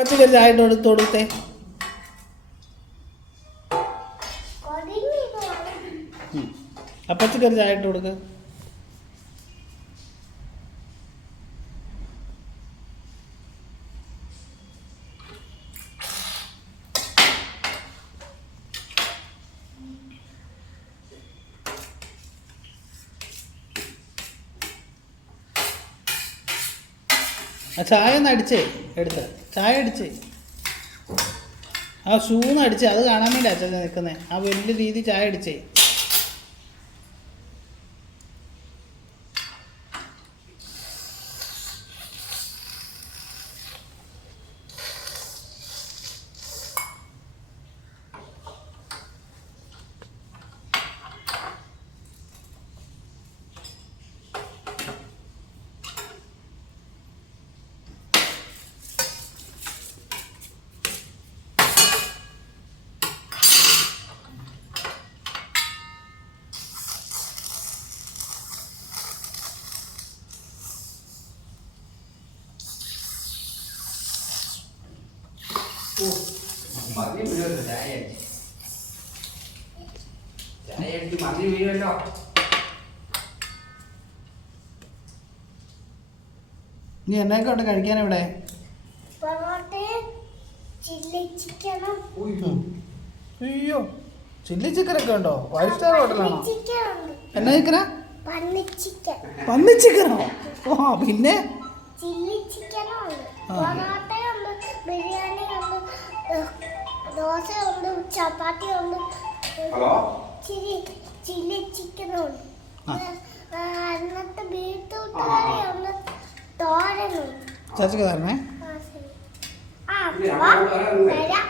പച്ചക്കറി ചായ ഇട്ട് കൊടുത്തേ. ആ പച്ചക്കറി ചായ ഇട്ട് കൊടുക്ക. ആ ചായ ഒന്ന് അടിച്ചേ, എടുത്ത് ചായ അടിച്ചേ. ആ ഷൂന്ന് അടിച്ചേ, അത് കാണാൻ വേണ്ടി അച്ഛൻ നിൽക്കുന്നേ. ആ വലിയ രീതി ചായ അടിച്ചേ. മതി വീഴല്ലോ ചായ അടിച്ച് മതി വീഴല്ലോ. നീ എന്നൊക്കെ ഉണ്ട് കഴിക്കാൻ ഇവിടെ? അയ്യോ, ചില്ലി ചിക്കനൊക്കെ ഉണ്ടോ? 5 സ്റ്റാർ ഹോട്ടലാണോ? എന്നാ ചിക്കനാ? പന്നി ചിക്കനോ? ഓ പിന്നെ ചില്ലി ചിക്കനുണ്ട്, പൊറോട്ടയുണ്ട്, ബിരിയാണിയുണ്ട്, ദോശയുണ്ട്, ചപ്പാത്തിയുണ്ട്, ചില്ലി ചിക്കനുണ്ട്, എന്നിട്ട് ബീറ്റ്റൂട്ട് കറിയുണ്ട്, തോരനുണ്ട്. ചാച്ചക്ക് തരണേ. ആ ശരി. ആ വരാം.